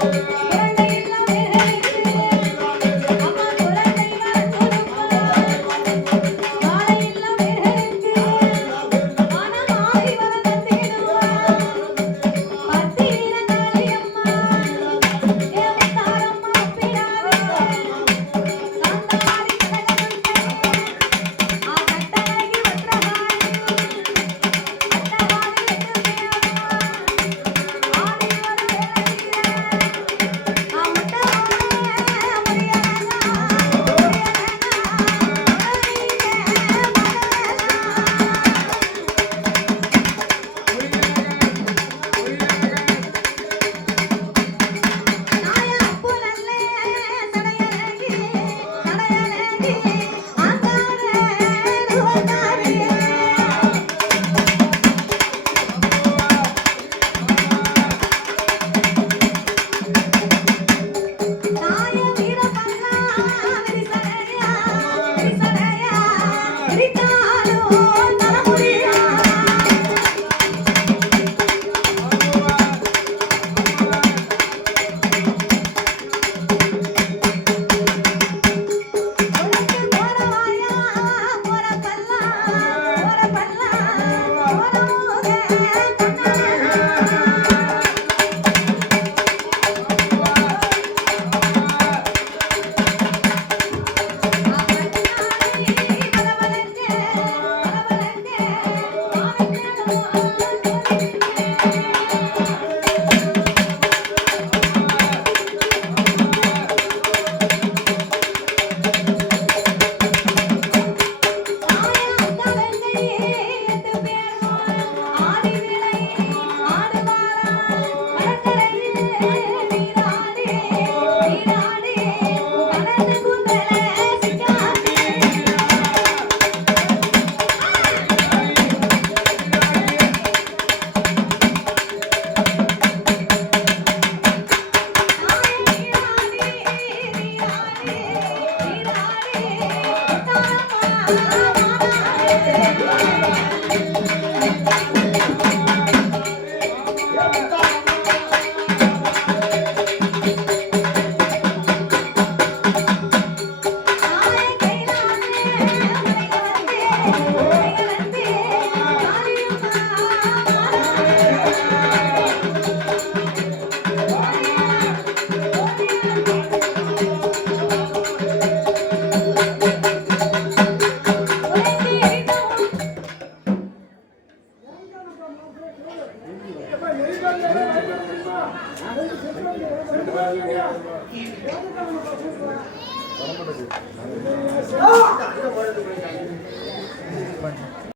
Thank you. 啊。